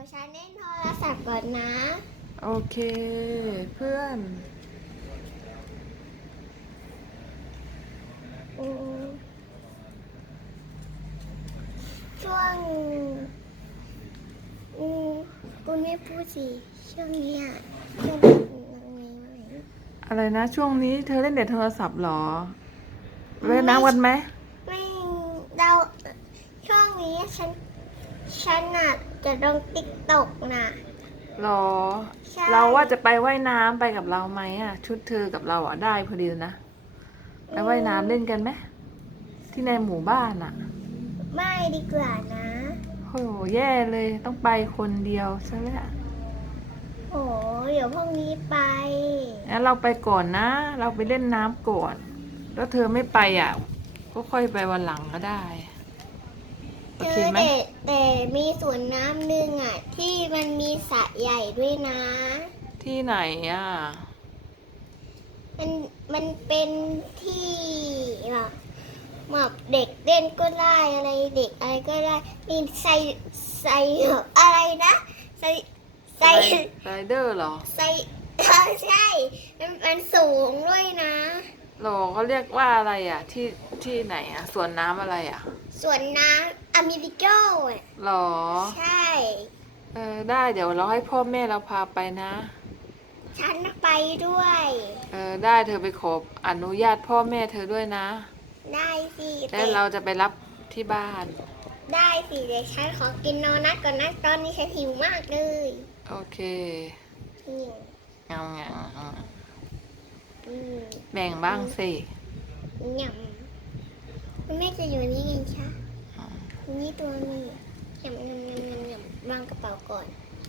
ยวฉันเล่นโทรศัพท์ก่อนนะ โอเค เพื่อนอืมช่วงอืมคุณไม่พูดสิช่วงเนี้ยช่วงนี้ยังไงไหมอะไรนะ ช่วงนี้เธอเล่นแต่โทรศัพท์เหรอเล่นน้ำกันไหมไม่เราช่วงนี้ฉัน ฉันน่ะจะลงติ๊กตอกน่ะ หรอ ใช่ เราว่าจะไปว่ายน้ำไปกับเราไหมอะ ชุดเธอกับเราอะได้พอดีนะ ไปว่ายน้ำเล่นกันไหมที่ในหมู่บ้านอะ ไม่ดีกว่านะโหแย่เลยต้องไปคนเดียวใช่ไหมล่ะโอ้เดี๋ยวพรุ่งนี้ไป งั้นเราไปก่อนนะ เราไปเล่นน้ำก่อน แล้วเธอไม่ไปอะ ก็ค่อยไปวันหลังก็ได้โอ เจเคอไหม แต่แต่มีสวนน้ำหนึ่งอะ ที่มันมีสระใหญ่ด้วยนะ ที่ไหนอะ มันมันเป็นที่แบบแบบเด็กเล่นก็ได้อะไรเด็กอะไรก็ได้มีใส่ใส่แบบอะไรนะใส่ใส่ไรเดอร์เหรอใส่ใช่มันมันสูงด้วยนะ หรอเขาเรียกว่าอะไรอะ ที่ที่ไหนอะสวนน้ำอะไรอะ สวนน้ำอเมริโกอะหรอ ใช่ เออได้เดี๋ยวเราให้พ่อแม่เราพาไปนะ ฉันไปด้วย เออได้เธอไปขออนุญาตพ่อแม่เธอด้วยนะ ได้สิแล้วเราจะไปรับที่บ้าน ได้สิเดี๋ยวฉันขอกินโนนัทก่อนนะตอนนี้ฉันหิวมากเลยโอเคหิวงามงามอืมแบ่งบ้างสิหยำคุณแม่จะอยู่นี่ไงคะ นี่ตัวนี้หยำหยำหยำหยำหยำวางกระเป๋าก่อน